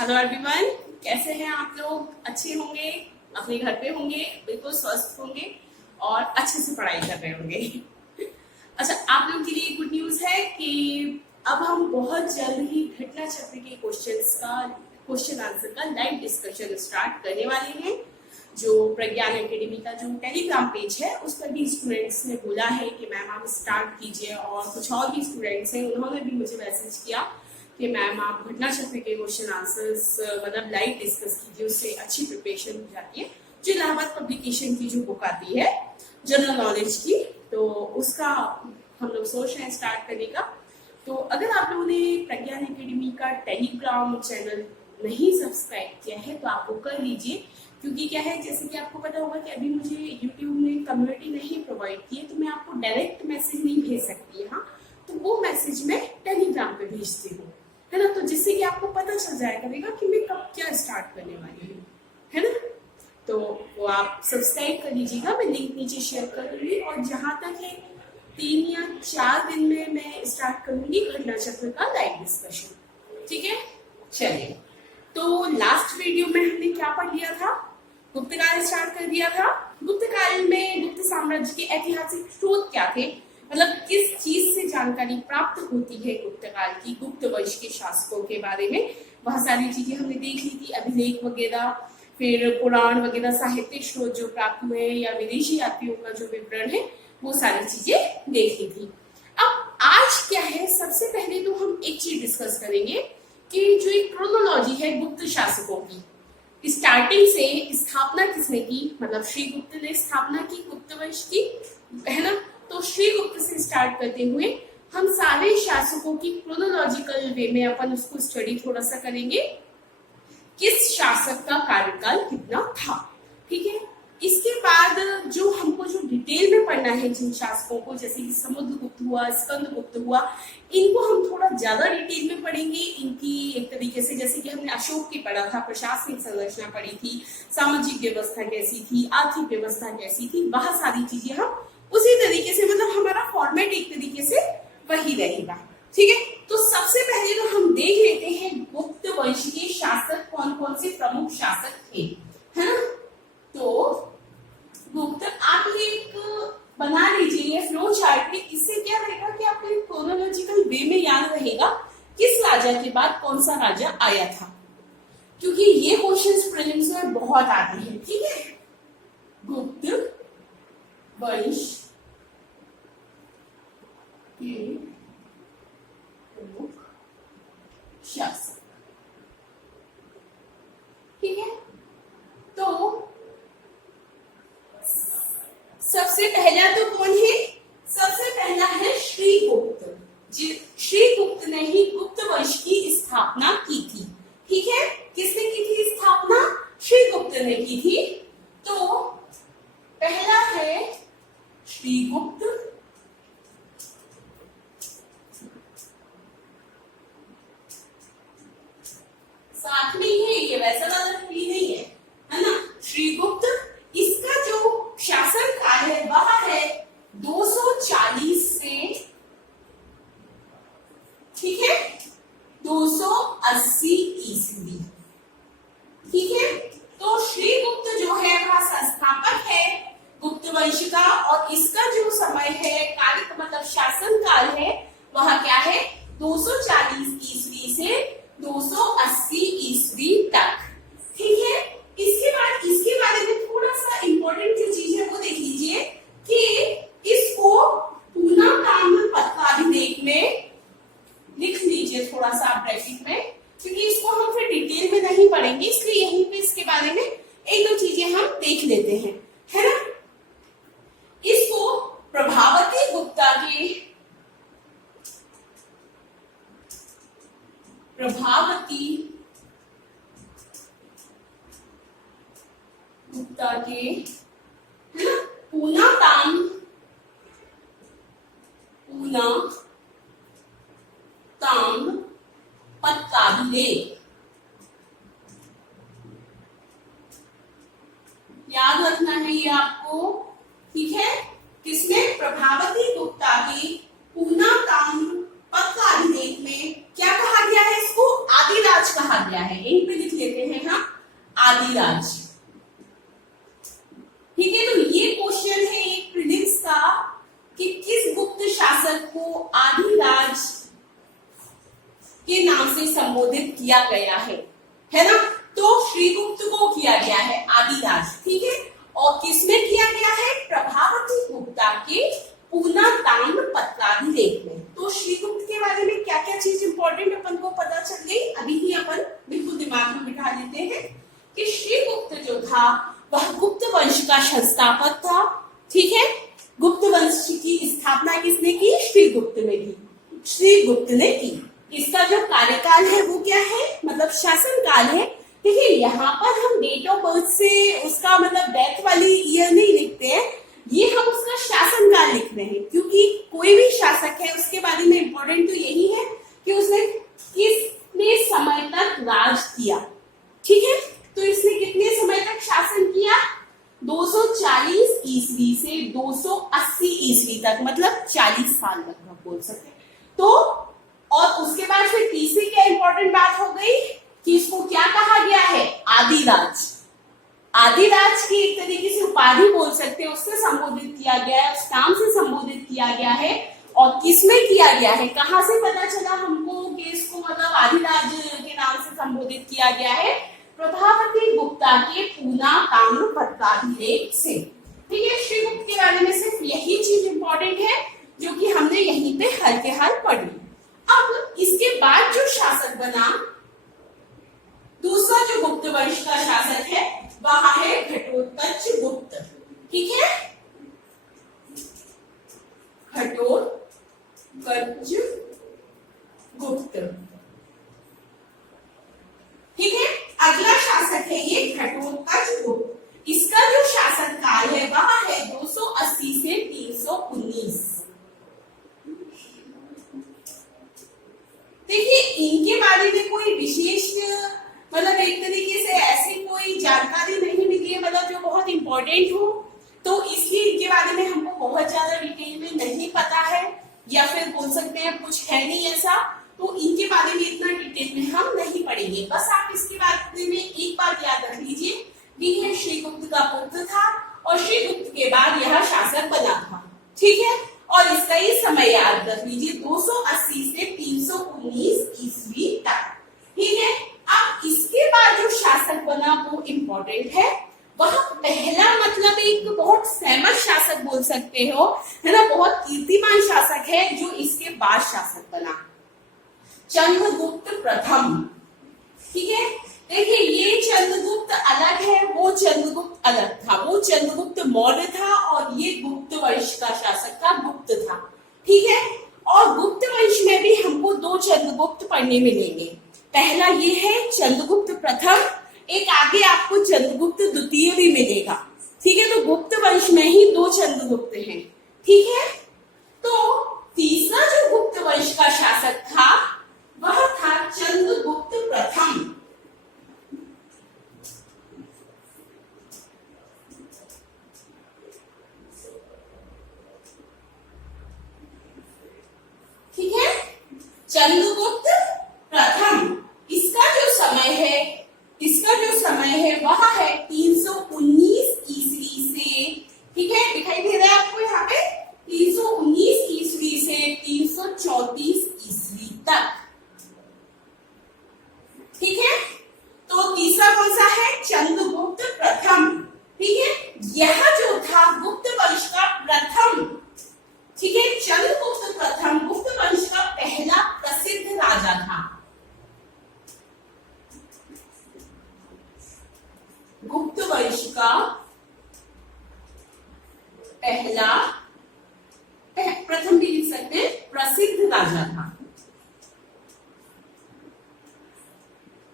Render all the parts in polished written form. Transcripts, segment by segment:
Hello everyone, कैसे हैं आप लोग? अच्छे होंगे, अपने घर पे होंगे, बिल्कुल स्वस्थ होंगे और अच्छे से पढ़ाई कर रहे होंगे। अच्छा, आप लोगों के लिए गुड न्यूज है कि अब हम बहुत जल्द ही घटना चक्र के क्वेश्चन आंसर का लाइव डिस्कशन स्टार्ट करने वाले हैं। जो प्रज्ञान एकेडमी का जो टेलीग्राम पेज है उस पर भी स्टूडेंट्स ने बोला है कि मैम आप स्टार्ट कीजिए, और कुछ और भी स्टूडेंट्स हैं उन्होंने भी मुझे मैसेज किया कि मैम आप घटना चक्र के क्वेश्चन आंसर्स मतलब लाइव डिस्कस कीजिए, उससे अच्छी प्रिपरेशन हो जाती है। जो इलाहाबाद पब्लिकेशन की जो बुक आती है जनरल नॉलेज की, तो उसका हम लोग सोच रहे हैं स्टार्ट करने का। तो अगर आप लोगों ने प्रज्ञान एकेडमी का टेलीग्राम चैनल नहीं सब्सक्राइब किया है तो आप वो कर लीजिए, क्योंकि क्या है, जैसे कि आपको पता होगा कि अभी मुझे यूट्यूब ने कम्युनिटी नहीं प्रोवाइड की है, तो मैं आपको डायरेक्ट मैसेज नहीं भेज सकती है। हाँ, तो वो मैसेज मैं टेलीग्राम पे भेजती हूँ, है ना, तो जिससे कि आपको पता चल जाया करेगा कि मैं कब क्या स्टार्ट करने वाली हूँ, है ना। तो वो आप सब्सक्राइब कर लीजिएगा, मैं लिंक नीचे शेयर कर दूंगी। और जहां तक है 3 या 4 दिन में मैं स्टार्ट करूंगी घटना चक्र का लाइव डिस्कशन, ठीक है। चलिए, तो लास्ट वीडियो में हमने क्या पढ़ लिया था? गुप्त काल स्टार्ट कर दिया था। गुप्त काल में गुप्त साम्राज्य के ऐतिहासिक स्रोत क्या थे, मतलब किस चीज से जानकारी प्राप्त होती है गुप्त काल की, गुप्त वंश के शासकों के बारे में बहुत सारी चीजें हमने देख ली थी, अभिलेख वगैरह, फिर पुराण वगैरह, साहित्यिक स्रोत जो प्राप्त हुए या विदेशी यात्रियों का जो विवरण है, वो सारी चीजें देख ली थी। अब आज क्या है, सबसे पहले तो हम एक चीज डिस्कस करेंगे कि जो एक क्रोनोलॉजी है गुप्त शासकों की, स्टार्टिंग से स्थापना किसने की, मतलब श्रीगुप्त ने स्थापना की गुप्त वंश की, है ना। तो श्रीगुप्त से स्टार्ट करते हुए हम सारे शासकों की क्रोनोलॉजिकल वे में अपन उसको स्टडी थोड़ा सा करेंगे, किस शासक का कार्यकाल कितना था, ठीक है। इसके बाद जो हमको जो डिटेल में पढ़ना है जिन शासकों को, जैसे कि समुद्रगुप्त हुआ, स्कंदगुप्त हुआ, इनको हम थोड़ा ज्यादा डिटेल में पढ़ेंगे। इनकी एक तरीके से, जैसे कि हमने अशोक की पढ़ा था, प्रशासनिक संरचना पढ़ी थी, सामाजिक व्यवस्था कैसी थी, आर्थिक व्यवस्था कैसी थी, वह सारी चीजें हम उसी तरीके से, मतलब हमारा फॉर्मेट एक तरीके से वही रहेगा, ठीक है। तो सबसे पहले तो हम देख लेते हैं गुप्त वंश के शासक कौन कौन से प्रमुख शासक थे, है ना। तो गुप्त, आप एक बना लीजिए फ्लो चार्ट में, इससे क्या रहेगा कि आपको एक क्रोनोलॉजिकल वे में याद रहेगा किस राजा के बाद कौन सा राजा आया था, क्योंकि ये क्वेश्चंस प्रीलिम्स में बहुत आते हैं, ठीक है। गुप्त वंश के प्रमुख शासक, ठीक है। तो सबसे पहला तो कौन है? सबसे पहला है श्रीगुप्त। श्रीगुप्त ने ही गुप्त वंश की स्थापना की थी, ठीक है। किसने की थी स्थापना? श्रीगुप्त ने की थी। तो पहला है श्रीगुप्त, साथ में ही है, ये वैसा वाला फ्री नहीं है ना। श्रीगुप्त, इसका जो शासन काल है वह है 240 से, ठीक है, 280 ईस्वी, ठीक है। तो श्रीगुप्त जो है वह संस्थापक है गुप्त वंश का, और इसका जो समय है, कालिक मतलब शासन काल है, वह क्या है 240 ईस्वी से 280 ईस्वी तक, ठीक है। इसके बाद इसके बारे में थोड़ा सा इंपॉर्टेंट जो चीज है वो देख लीजिए कि इसको पूना ताम्र पत्राभिलेख में लिख लीजिए थोड़ा सा ब्रैकेट में, क्योंकि इसको हम फिर डिटेल में नहीं पढ़ेंगे, इसलिए यहीं पे इसके बारे में एक दो चीजें हम देख लेते हैं, है ना। इसको प्रभावती गुप्ता के पूना ताम्र पत्राभिलेख, याद रखना है ये आपको, ठीक है। किसमें? प्रभावती गुप्ता की पूना ताम्र पत्राभिलेख में क्या कहा गया है? इसको आदिराज कहा गया है। इन आदिराज। ठीक है, तो ये क्वेश्चन है एक प्रीलिम्स का कि किस गुप्त शासक को आदिराज के नाम से संबोधित किया गया है ना। तो श्रीगुप्त को किया गया है आदिराज, ठीक है। और किसमें किया गया है? प्रभावती गुप्ता के पूना ताम्र पत्राभिलेख में। तो श्रीगुप्त के बारे में क्या क्या चीज इंपॉर्टेंट अपन को पता चल गई। अभी ही अपन बिल्कुल दिमाग में बिठा लेते हैं कि श्रीगुप्त जो था वह गुप्त वंश का संस्थापक था, ठीक है। गुप्त वंश की स्थापना किसने की? श्रीगुप्त ने की, श्रीगुप्त ने की। इसका जो कार्यकाल है वो क्या है? मतलब शासन काल है, ठीक है। यहाँ पर हम डेट ऑफ बर्थ से उसका मतलब डेथ वाली ईयर नहीं लिखते हैं, ये हम उसका शासन काल लिख रहे हैं, क्योंकि कोई भी शासक है उसके बारे में इंपॉर्टेंट तो यही है कि उसने कितने समय तक राज किया, ठीक है। तो इसने कितने समय तक शासन किया? 240 ईस्वी से 280 ईस्वी तक, मतलब 40 साल लगभग बोल सकते हैं। तो और उसके बाद फिर तीसरी क्या इंपॉर्टेंट बात हो गई कि इसको क्या कहा गया है? आदिराज। आदिराज की एक तरीके से उपाधि बोल सकते हैं, उससे संबोधित किया गया है, उस नाम से संबोधित किया गया है। और किसमें किया गया है? कहां से पता चला हमको कि इसको मतलब आदिराज के नाम से संबोधित किया गया है? प्रभावती गुप्ता के पूना ताम्र पत्राभिलेख से, ठीक है। श्रीगुप्त के बारे में सिर्फ यही चीज इंपॉर्टेंट है जो कि हमने यहीं पे हल के हल पढ़ी। अब इसके बाद जो शासक बना, दूसरा जो गुप्त वंश का शासक है वह है घटोत्कच गुप्त, ठीक है। घटोत्कच गुप्त, ठीक है। अगला शासक है ये घटोत्कच गुप्त। इसका जो शासन काल है वह है 280 से 319। देखिए इनके बारे में कोई विशेष मतलब एक तरीके से ऐसी कोई जानकारी नहीं मिली है मतलब जो बहुत इंपॉर्टेंट हो, तो इसलिए इनके बारे में हमको बहुत ज्यादा डिटेल में नहीं पता है, या फिर बोल सकते हैं कुछ है नहीं ऐसा, तो इनके बारे में इतना डिटेल में हम नहीं पढ़ेंगे। बस आप इसके बारे में एक बात याद रख लीजिए कि यह श्रीगुप्त का पुत्र था और श्रीगुप्त के बाद यह शासक बना था, ठीक है। और इसका ये समय याद रख लीजिए 280 से 319 ईस्वी तक, ठीक है। अब इसके बाद जो शासक बना वो इम्पोर्टेंट है, वह पहला मतलब एक बहुत फेमस शासक बोल सकते हो, है ना, बहुत कीर्तिमान शासक है जो इसके बाद शासक बना, चंद्रगुप्त प्रथम, ठीक है। देखिए ये चंद्रगुप्त अलग है, वो चंद्रगुप्त अलग था, वो चंद्रगुप्त मौर्य था और ये गुप्त वंश का शासक था, गुप्त था, ठीक है। और गुप्त वंश में भी हमको दो चंद्रगुप्त पढ़ने मिलेंगे। पहला ये है चंद्रगुप्त प्रथम, एक आगे आपको चंद्रगुप्त द्वितीय भी मिलेगा, ठीक है। तो गुप्त वंश में ही दो चंद्रगुप्त हैं, ठीक है। तो तीसरा जो गुप्त वंश का शासक था वह था चंद्रगुप्त प्रथम, ठीक है। चंद्रगुप्त प्रथम, इसका जो समय है वह है 319 ईस्वी से, ठीक है, दिखाई दे रहा है आपको यहाँ पे 319 ईस्वी से 334 ईस्वी तक, ठीक है। तो तीसरा कौन सा है? चंद्रगुप्त प्रथम, ठीक है। यह जो था गुप्त वंश का प्रथम, ठीक है, चंद्रगुप्त प्रथम गुप्त वंश का पहला प्रसिद्ध राजा था। गुप्त वंश का पहला, प्रथम भी लिख सकते हैं, प्रसिद्ध राजा था,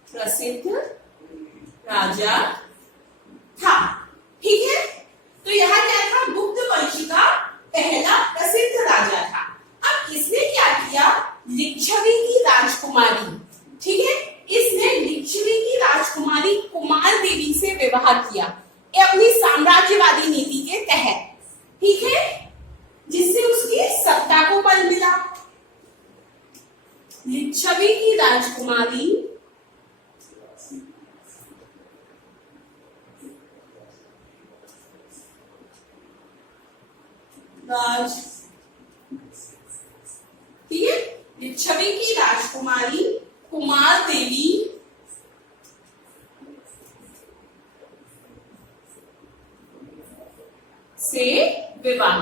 प्रसिद्ध राजा था, ठीक है। तो यह क्या था? गुप्त वंश का पहला प्रसिद्ध राजा था। अब इसने क्या किया? लिच्छवी की राजकुमारी, ठीक है, इसने लिच्छवी की राजकुमारी कुमार देवी से विवाह किया, ये अपनी साम्राज्यवादी नीति के तहत, ठीक है, जिससे उसकी सत्ता को बल मिला। लिच्छवी की राजकुमारी राज, ठीक है, लिच्छवी की राजकुमारी कुमार देवी से विवाह,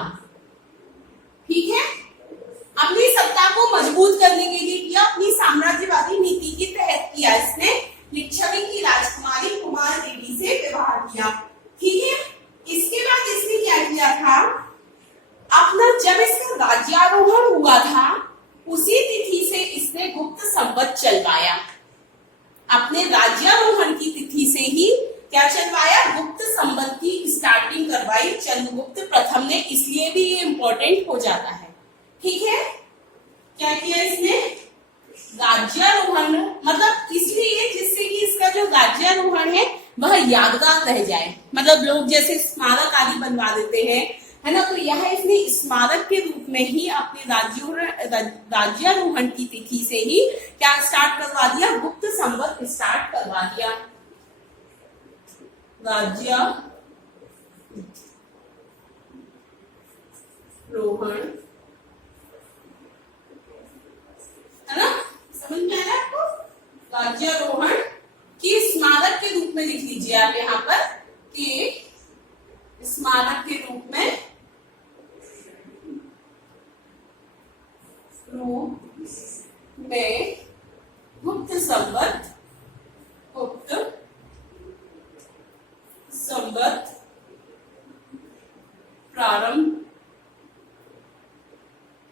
ठीक है। अपनी सत्ता को मजबूत करने के लिए किया, अपनी साम्राज्यवादी नीति के तहत किया इसने, लिच्छवी की राजकुमारी कुमार देवी से विवाह किया, ठीक है। इसके बाद इसने क्या किया था, अपना जब इसका राज्यारोहण हुआ था उसी तिथि से इसने गुप्त संवत चलवाया, अपने राज्यारोहण की तिथि से ही क्या चलवाया, गुप्त संवत की स्टार्टिंग करवाई चंद्रगुप्त प्रथम ने, इसलिए भी ये इंपॉर्टेंट हो जाता है, ठीक है। क्या किया इसने, राज्यारोहण, मतलब इसलिए जिससे कि इसका जो राज्यारोहण है वह यादगार रह जाए, मतलब लोग जैसे स्मारक आदि बनवा देते हैं, है ना, तो यह इसने स्मारक के रूप में ही अपने राज्यारोहण की तिथि से ही क्या स्टार्ट करवा दिया, गुप्त संवत स्टार्ट करवा दिया, राज्यारोहण, है ना, समझ में आया आपको, राज्यारोहण की स्मारक के रूप में लिख लीजिए आप यहाँ पर कि स्मारक के रूप में गुप्त संवत प्रारंभ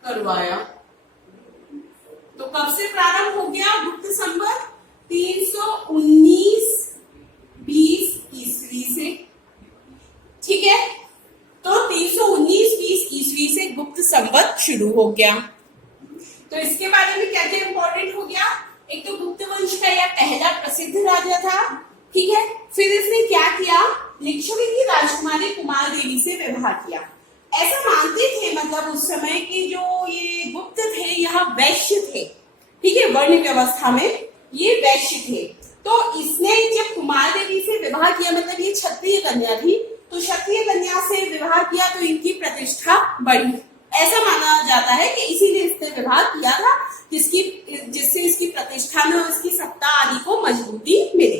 करवाया। तो कब से प्रारंभ हो गया गुप्त संवत, 319-20 ईस्वी से, ठीक है। तो 319-20 ईस्वी से गुप्त संवत शुरू हो गया। तो इसके बारे में क्या क्या इंपॉर्टेंट हो गया, एक तो गुप्त वंश का यह पहला प्रसिद्ध राजा था, ठीक है। फिर इसने क्या किया, लिच्छवी की राजकुमारी कुमार देवी से विवाह किया। ऐसा मानते थे मतलब उस समय के जो ये गुप्त थे यह वैश्य थे, ठीक है, वर्ण व्यवस्था में ये वैश्य थे। तो इसने जब कुमार देवी से विवाह किया, मतलब ये क्षत्रिय कन्या थी, तो क्षत्रिय कन्या से विवाह किया तो इनकी प्रतिष्ठा बढ़ी, ऐसा माना जाता है कि इसीलिए इसने विवाह किया था, जिससे इसकी प्रतिष्ठा में और इसकी सत्ता आदि को मजबूती मिले,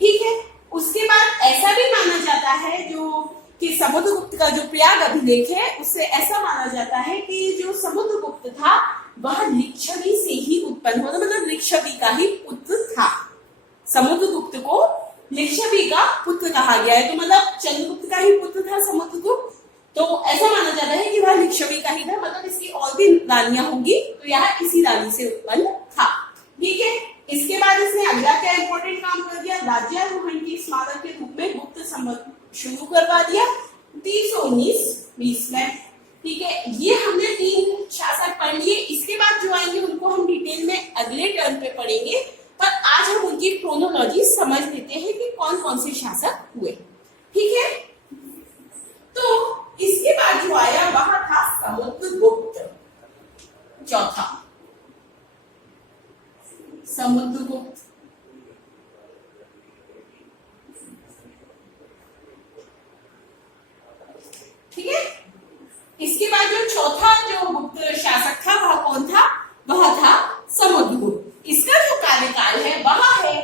ठीक है। उसके बाद ऐसा भी माना जाता है जो कि समुद्रगुप्त का जो प्रयाग अभिलेख है उससे ऐसा माना जाता है कि जो समुद्रगुप्त था वह लिच्छवी से ही उत्पन्न हुआ था, मतलब लिच्छवी का ही पुत्र था, समुद्रगुप्त को लिच्छवी का पुत्र कहा गया है, तो मतलब चंद्रगुप्त का ही पुत्र था समुद्रगुप्त, तो ऐसा माना जाता है कि वह लिच्छवी का ही था, मतलब इसकी और भी रानियां होंगी तो यह इसी रानी से उत्पन्न था, ठीक है। इसके बाद इसने अगला क्या इंपॉर्टेंट काम कर दिया, राज्यारोहण की स्मारक के रूप में गुप्त संवत शुरू करवा दिया 319-20 में, ठीक है। ये हमने 3 शासक पढ़ लिए, इसके बाद जो आएंगे उनको हम डिटेल में अगले टर्म पे पढ़ेंगे, पर आज हम उनकी क्रोनोलॉजी समझ लेते हैं कि कौन कौन से शासक हुए, ठीक है। तो इसके बाद जो आया वह था समुद्रगुप्त चौथा, समुद्रगुप्त, ठीक है। इसके बाद जो चौथा जो गुप्त शासक था वह कौन था, वह था समुद्रगुप्त। इसका जो कार्यकाल है वह है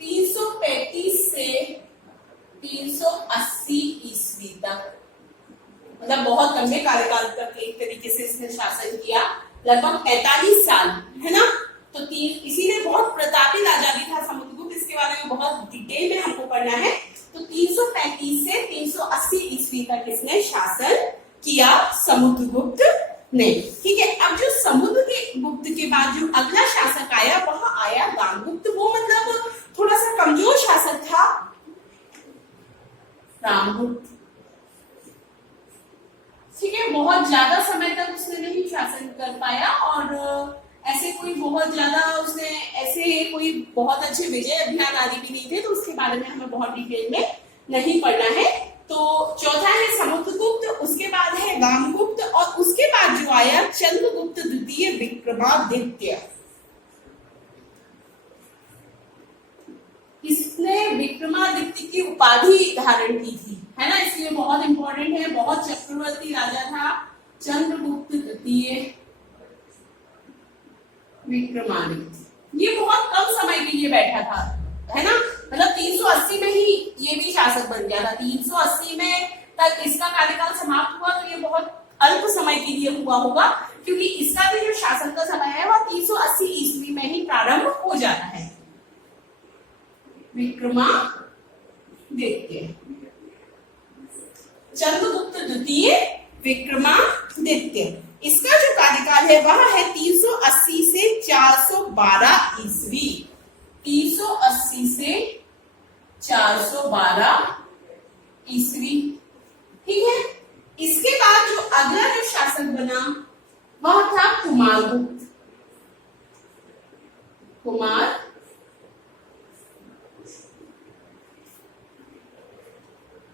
335 से 380 ईस्वी तक, मतलब बहुत लंबे कार्यकाल तक एक तरीके से इसने शासन किया, लगभग 45 साल, है ना। तो इसीलिए बहुत प्रतापी राजा भी था समुद्रगुप्त, इसके बारे में बहुत डिटेल में हमको पढ़ना है। तो 335 से 380 ईस्वी तक इसने शासन किया समुद्रगुप्त ने, ठीक है। अब जो समुद्रगुप्त के बाद जो अगला शासक आया वह आया रामगुप्त, वो मतलब थोड़ा सा कमजोर शासक था रामगुप्त, ठीक है। बहुत ज्यादा समय तक उसने नहीं शासन कर पाया और ऐसे कोई बहुत ज्यादा उसने ऐसे कोई बहुत अच्छे विजय अभियान आदि भी नहीं थे, तो उसके बारे में हमें बहुत डिटेल में नहीं पढ़ना है। तो चौथा है समुद्रगुप्त, उसके बाद है रामगुप्त और उसके बाद जो आया चंद्रगुप्त द्वितीय विक्रमादित्य। इसने विक्रमादित्य की उपाधि धारण की थी, है ना, इसलिए बहुत इंपॉर्टेंट है। बहुत चक्रवर्ती राजा था चंद्रगुप्त द्वितीय विक्रमादित्य। ये बहुत कम समय के लिए बैठा था, है ना, मतलब 380 में ही ये भी शासक बन गया था। 380 में तक इसका कार्यकाल समाप्त हुआ, तो ये बहुत अल्प समय के लिए हुआ होगा, क्योंकि इसका भी जो शासन का समय है वह 380 ईस्वी में ही प्रारंभ हो जाता है। विक्रमादित्य, चंद्रगुप्त द्वितीय विक्रमादित्य, इसका जो कार्यकाल है वह है 380 से 412 ईस्वी। 380 से 412 ईस्वी, ठीक है। इसके बाद जो अगला जो शासक बना वह था कुमारगुप्त। कुमार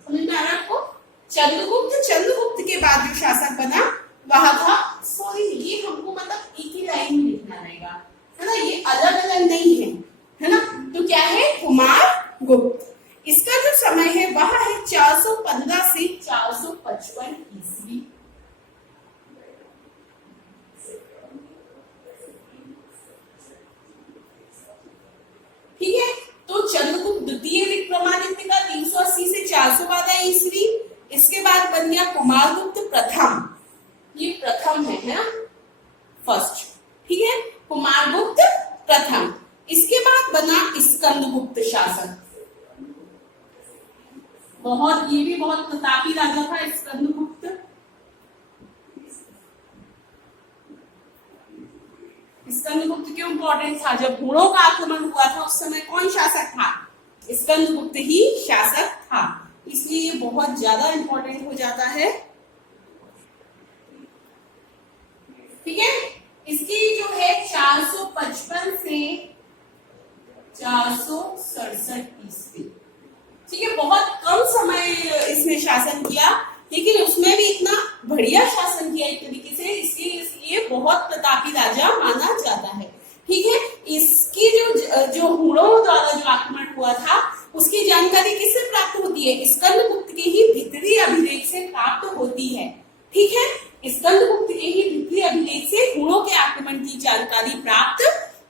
समझ में आ रहा है आपको? चंद्रगुप्त के बाद जो शासक बना वह था, सॉरी ये हमको मतलब एक ही लाइन में लिखना रहेगा, है ना, ये अलग अलग नहीं है ना। तो क्या है? कुमारगुप्त। इसका जो समय है वह है 415 से 455 ईस्वी। ठीक है, तो चंद्रगुप्त द्वितीय विक्रमादित्य का 380 से 412 ईस्वी। इसके बाद बन गया कुमारगुप्त प्रथम, ये प्रथम है ना, फर्स्ट, ठीक है, कुमारगुप्त प्रथम। इसके बाद बना स्कंदगुप्त शासक, ये भी बहुत प्रतापी राजा था स्कंदगुप्त। स्कंदगुप्त क्यों इंपॉर्टेंट था? जब घोड़ों का आक्रमण हुआ था उस समय कौन शासक था? स्कंदगुप्त ही शासक था, इसलिए ये बहुत ज्यादा इंपॉर्टेंट हो जाता है। ठीक है, इसकी जो है 455 से 467 ईस्वी। ठीक है, बहुत कम समय इसने शासन किया, लेकिन उसमें भी इतना बढ़िया शासन किया एक तरीके से, इसलिए बहुत प्रतापी राजा माना जाता है। ठीक है, इसकी जो हुड़ों द्वारा जो आक्रमण हुआ था उसकी जानकारी किससे प्राप्त होती है? स्कंदगुप्त के ही भीतरी अभिलेख से प्राप्त होती है। ठीक है, स्कंदगुप्त के ही भीतरी अभिलेख से हुड़ों के आक्रमण की जानकारी प्राप्त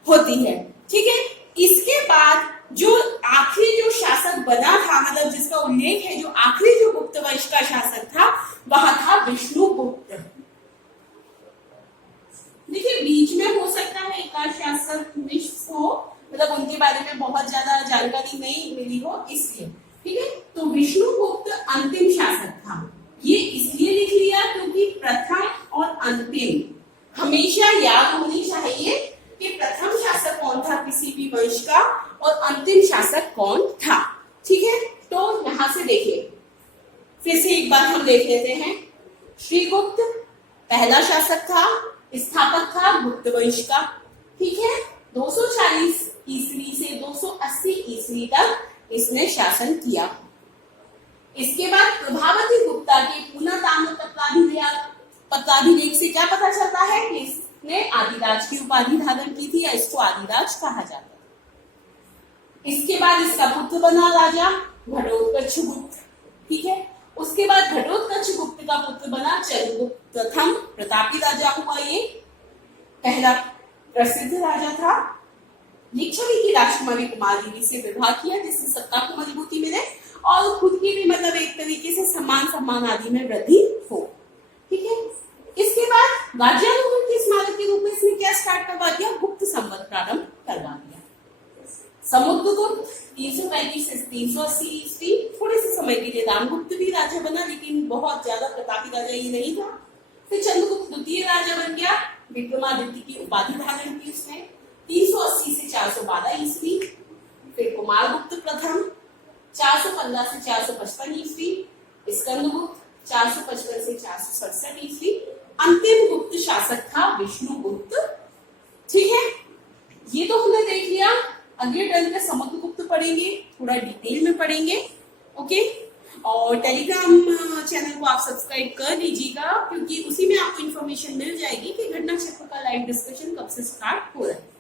होती है। ठीक है, इसके बाद जो आखिरी जो शासक बना था, मतलब जिसका उल्लेख है, जो आखिरी जो गुप्त वंश का शासक था वह था विष्णुगुप्त। देखिए, बीच में हो सकता है एक आध शासक मिस हो, मतलब उनके बारे में बहुत ज्यादा जानकारी नहीं मिली हो, इसलिए। ठीक है, तो विष्णुगुप्त अंतिम शासक था। ये इसलिए लिख लिया क्योंकि प्रथम और अंतिम हमेशा याद होनी चाहिए कि प्रथम शासक कौन था किसी भी वंश का और अंतिम शासक कौन था। ठीक है, तो यहां से देखिए, फिर से एक बार हम देख लेते हैं। श्रीगुप्त पहला शासक था, स्थापक था गुप्त वंश का। ठीक है, 240 ईस्वी से 280 ईस्वी तक इसने शासन किया। इसके बाद प्रभावती गुप्ता के पुनः ताम्र पत्राभिलेख से क्या पता चलता है कि इसने आदिराज की उपाधि धारण की थी, या इसको आदिराज कहा जाता है। इसके बाद इसका पुत्र बना राजा घटोत्कच गुप्त। ठीक है, उसके बाद घटोत्कच गुप्त का पुत्र बना चंद्रगुप्त प्रथम, प्रतापी राजा हुआ, ये पहला प्रसिद्ध राजा था। लिच्छवी की राजकुमारी कुमार देवी से विवाह किया, जिससे सत्ता को मजबूती मिले और खुद की भी मतलब एक तरीके से सम्मान आदि में वृद्धि हो। ठीक है, इसके बाद राज्यानुगुण के स्मारक के रूप में इसने क्या स्टार्ट करवा दिया? गुप्त संवत प्रारंभ करवा दिया। समुद्रगुप्त 335 से 380 ईस्वी, थोड़े से समय के लिए रामगुप्त भी राजा बना, लेकिन बहुत ज्यादा प्रतापी राजा ये नहीं था। फिर चंद्रगुप्त द्वितीय राजा बन गया, विक्रमादित्य की उपाधि धारण की उसने 380 से 412 ईस्वी। फिर कुमारगुप्त प्रथम 415 से 455 ईस्वी, स्कंदगुप्त 455 से 467 ईस्वी, अंतिम गुप्त शासक था विष्णुगुप्त। ठीक है, ये तो हमने देख लिया। अगले टर्न में समुद्रगुप्त पढ़ेंगे, थोड़ा डिटेल में पढ़ेंगे। ओके, और टेलीग्राम चैनल को आप सब्सक्राइब कर लीजिएगा, क्योंकि उसी में आपको इन्फॉर्मेशन मिल जाएगी कि घटना क्षेत्र का लाइव डिस्कशन कब से स्टार्ट हो रहा है।